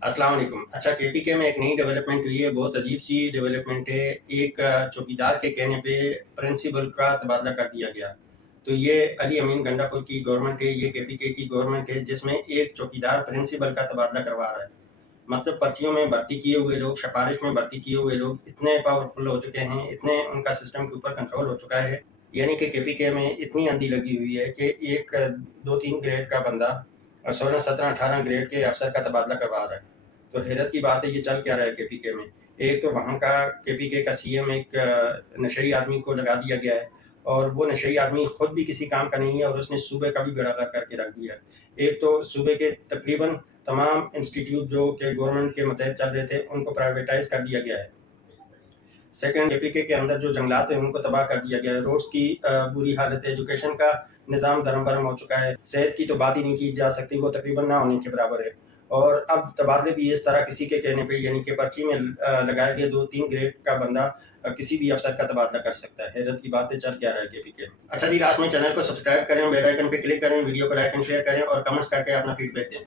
अस्सलाम वालेकुम। अच्छा, केपीके में एक नई डेवलपमेंट हुई है, बहुत अजीब सी डेवलपमेंट है। एक चौकीदार के कहने पे प्रिंसिपल का तबादला कर दिया गया। तो ये अली अमीन गंडापुर की गवर्नमेंट है, ये केपीके की गवर्नमेंट है, जिसमें एक चौकीदार प्रिंसिपल का तबादला करवा रहा है। मतलब पर्चियों में भर्ती किए हुए लोग, सिफारिश में भर्ती किए हुए लोग इतने पावरफुल हो चुके हैं, इतने उनका सिस्टम के ऊपर कंट्रोल हो चुका है, यानी कि केपीके में इतनी आंधी लगी हुई है कि एक 2-3 ग्रेड का बंदा 16, 17, 18 ग्रेड के अफसर का तबादला करवा रहा है। तो हैरत की बात है, ये चल क्या रहा है केपीके में। एक तो वहाँ का केपीके का सीएम एक नशई आदमी को लगा दिया गया है, और वो नशई आदमी खुद भी किसी काम का नहीं है, और उसने सूबे का भी बेड़ा गर्क करके रख दिया है। एक तो सूबे के तकरीबन तमाम इंस्टीट्यूट जो कि गवर्नमेंट के मतहत चल रहे थे, उनको प्राइवेटाइज कर दिया गया है। सेकंड, केपीके के अंदर जो जंगलात हैं उनको तबाह कर दिया गया है। रोड्स की बुरी हालत है, एजुकेशन का निज़ाम धर्म भरम हो चुका है, सेहत की तो बात ही नहीं की जा सकती, वो तकरीबन ना होने के बराबर है। और अब तबादले भी इस तरह किसी के कहने पे, यानी कि पर्ची में लगाए गए 2-3 ग्रेड का बंदा किसी भी अफसर का तबादला कर सकता है। हैरत की बात है, चल क्या रहा है केपीके में। अच्छा जी, लास्ट में चैनल को सब्सक्राइब करें, बेल आइकन पे क्लिक करें, वीडियो को लाइक एंड शेयर करें, और कमेंट्स करके अपना फीडबैक दें।